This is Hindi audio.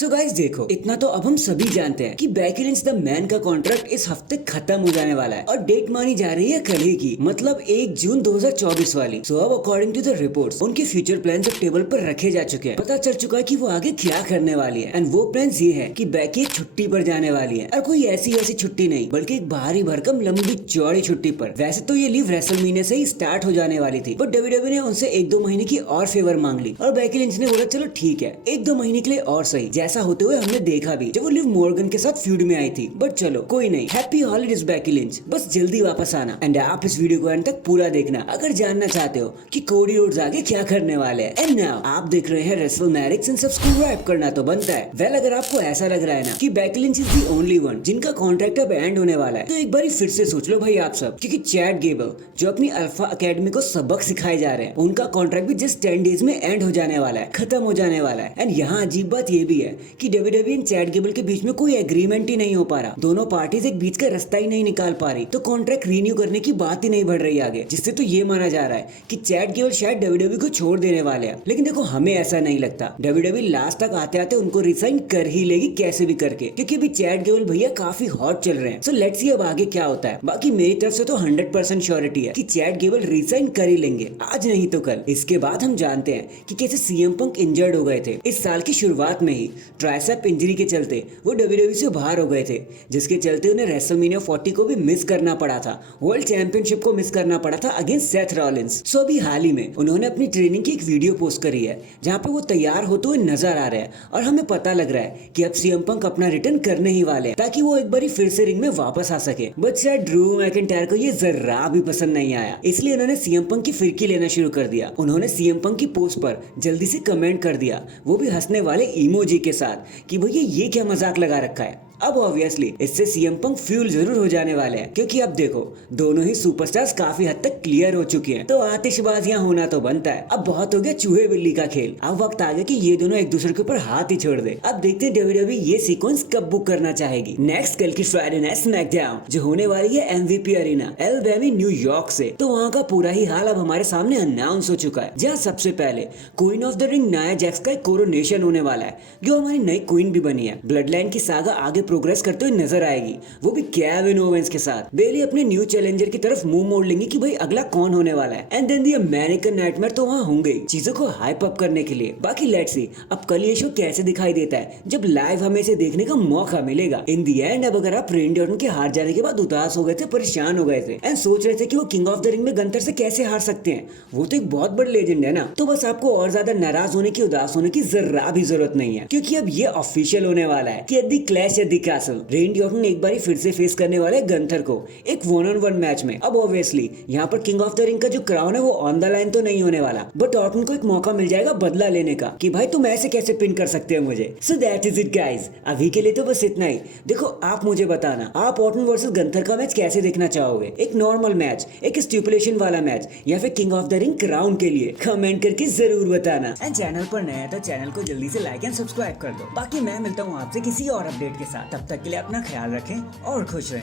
सो गाइस देखो, इतना तो अब हम सभी जानते हैं कि बेकी लिंच द मैन का कॉन्ट्रैक्ट इस हफ्ते खत्म हो जाने वाला है और डेट मानी जा रही है कल ही की, मतलब 1 जून 2024 वाली। सो अब अकॉर्डिंग टू द रिपोर्ट्स उनके फ्यूचर प्लान्स अब टेबल पर रखे जा चुके हैं। पता चल चुका है कि वो आगे क्या करने वाली है एंड वो प्लान्स ये है कि बेकी एक छुट्टी पर जाने वाली है और कोई ऐसी वैसी छुट्टी नहीं, बल्कि एक भारी भरकम लंबी चौड़ी छुट्टी पर। वैसे तो ये लीव रेसलमेनिया से ही स्टार्ट हो जाने वाली थी, बट डब्ल्यूडब्ल्यू ने उनसे 1-2 महीने की और फेवर मांग ली और बेकी लिंच ने बोला चलो ठीक है 1-2 महीने के लिए और सही। जैसा होते हुए हमने देखा भी जब वो लिव मॉर्गन के साथ फ्यूड में आई थी, बट चलो कोई नहीं। हैप्पी हॉलीडेज बेकी लिंच, बस जल्दी वापस आना एंड आप इस वीडियो को एंड तक पूरा देखना अगर जानना चाहते हो कि कोडी रोड्स आगे क्या करने वाले हैं। एंड नाउ आप देख रहे हैं रेसलमैनिक्स एंड सब्सक्राइब करना तो बनता है। वेल अगर आपको ऐसा लग रहा है ना कि Becky Lynch is the only one जिनका कॉन्ट्रैक्ट अब एंड होने वाला है, तो एक बार फिर से सोच लो भाई आप सब, क्योंकि चैट गेबल जो अपनी अल्फा एकेडमी को सबक सिखाए जा रहे हैं, उनका कॉन्ट्रैक्ट भी जस्ट 10 डेज में एंड हो जाने वाला है, खत्म हो जाने वाला है। एंड यहाँ अजीब बात ये भी है कि डब्ल्यूडब्ल्यू एंड चैट गेबल के बीच में कोई एग्रीमेंट ही नहीं हो पा रहा, दोनों पार्टीज एक बीच का रास्ता ही नहीं निकाल पा रही, तो कॉन्ट्रैक्ट रीन्यू करने की बात ही नहीं बढ़ रही आगे, जिससे तो ये माना जा रहा है कि चैट गेबल शायद डब्ल्यूडब्ल्यू को छोड़ देने वाले हैं। लेकिन देखो हमें ऐसा नहीं लगता, डब्ल्यूडब्ल्यू लास्ट तक आते आते उनको रिसाइन कर ही लेगी कैसे भी करके, क्योंकि अभी चैट गेबल भैया काफी हॉट चल रहे हैं। सो लेट्स सी अब आगे क्या होता है। बाकी मेरी तरफ से तो 100% श्योरिटी है कि चैट गेबल रिसाइन कर ही लेंगे, आज नहीं तो कल। इसके बाद हम जानते हैं कि कैसे सीएम पंक इंजर्ड हो गए थे इस साल की शुरुआत में ही, ट्राइसेप इंजरी के चलते वो डब्ल्यूडब्ल्यू से बाहर हो गए थे, जिसके चलते उन्हें रेसलमेनिया 40 को भी मिस करना पड़ा था, वर्ल्ड चैंपियनशिप को मिस करना पड़ा था अगेंस्ट सेथ रॉलिंस। सो अभी हाल ही में उन्होंने अपनी ट्रेनिंग की एक वीडियो पोस्ट करी है जहां पे वो तैयार होते हुए नजर आ रहे हैं और हमें पता लग रहा है कि अब सीएम पंक अपना रिटर्न करने ही वाले हैं ताकि वो एक बार फिर से रिंग में वापस आ सके। बट शायद ड्रू मैकिंटायर को ये जरा भी पसंद नहीं आया, इसलिए उन्होंने सीएम पंक की फिरकी लेना शुरू कर दिया। उन्होंने सीएम पंक की पोस्ट पर जल्दी से कमेंट कर दिया, वो भी हंसने वाले इमोजी के साथ, कि भैया ये क्या मजाक लगा रखा है। अब ऑब्वियसली इससे सीएम पंक फ्यूल जरूर हो जाने वाले हैं, क्योंकि अब देखो दोनों ही सुपरस्टार्स काफी हद तक क्लियर हो चुके हैं, तो आतिशबाजियां होना तो बनता है। अब बहुत हो गया चूहे बिल्ली का खेल, अब वक्त आ गया कि ये दोनों एक दूसरे के ऊपर हाथ ही छोड़ दे। अब देखते हैं डब्ल्यूडब्ल्यू ये सीक्वेंस कब बुक करना चाहेगी। नेक्स्ट कल की फ्राइडे नाइट स्मैकडाउन जो होने वाली है एमवीपी अरीना एलबेमी न्यूयॉर्क से, तो वहाँ का पूरा ही हाल अब हमारे सामने अनाउंस हो चुका है, जहाँ सबसे पहले queen of the ring Nia Jax का कोरोनेशन होने वाला है, जो हमारी नई क्वीन भी बनी है। ब्लड लाइन की सागा आगे प्रोग्रेस करते हुए नजर आएगी, वो भी केविन ओवेंस के साथ। बेली अपने न्यू चैलेंजर की तरफ मुंह मोड़ लेंगे कि भाई अगला कौन होने वाला है। And then the American nightmare तो वहाँ होंगे चीजों को हाइप अप करने के लिए। बाकी लेट्स सी अब कल ये शो कैसे दिखाई देता है जब लाइव हमें इसे देखने का मौका मिलेगा। इन दी एंड अब अगर आप रेंडी ऑर्टन के हार जाने के बाद उदास हो गए थे, परेशान हो गए थे एंड सोच रहे थे कि वो किंग ऑफ द रिंग में गंतर से कैसे हार सकते हैं, वो तो एक बहुत बड़े लेजेंड है ना, तो बस आपको और ज्यादा नाराज होने की, उदास होने की जरा भी जरूरत नहीं है, क्योंकि अब ये ऑफिशियल होने वाला है कि at the clash at the castle रेंडी Orton एक बार फिर से फेस करने वाले गंथर को एक 1-on-1 मैच में। अब ऑब्वियसली यहाँ पर किंग ऑफ द रिंग का जो क्राउन है वो ऑन द लाइन तो नहीं होने वाला, बट ऑर्टन को एक मौका मिल जाएगा बदला लेने का कि भाई तुम ऐसे कैसे पिन कर सकते हो मुझे। So that is it guys, अभी के लिए तो बस इतना ही। देखो आप मुझे बताना आप ऑर्टन वर्सेस गंथर का मैच कैसे देखना चाहोगे, एक नॉर्मल मैच, एक स्टिपुलेशन वाला मैच, या फिर king of the ring crown के लिए, कमेंट करके जरूर बताना। एंड चैनल पर नया है तो चैनल को जल्दी से लाइक एंड सब्सक्राइब कर दो। बाकी मैं मिलता हूँ आपसे किसी और अपडेट के साथ, तब तक के लिए अपना ख्याल रखें और खुश रहें।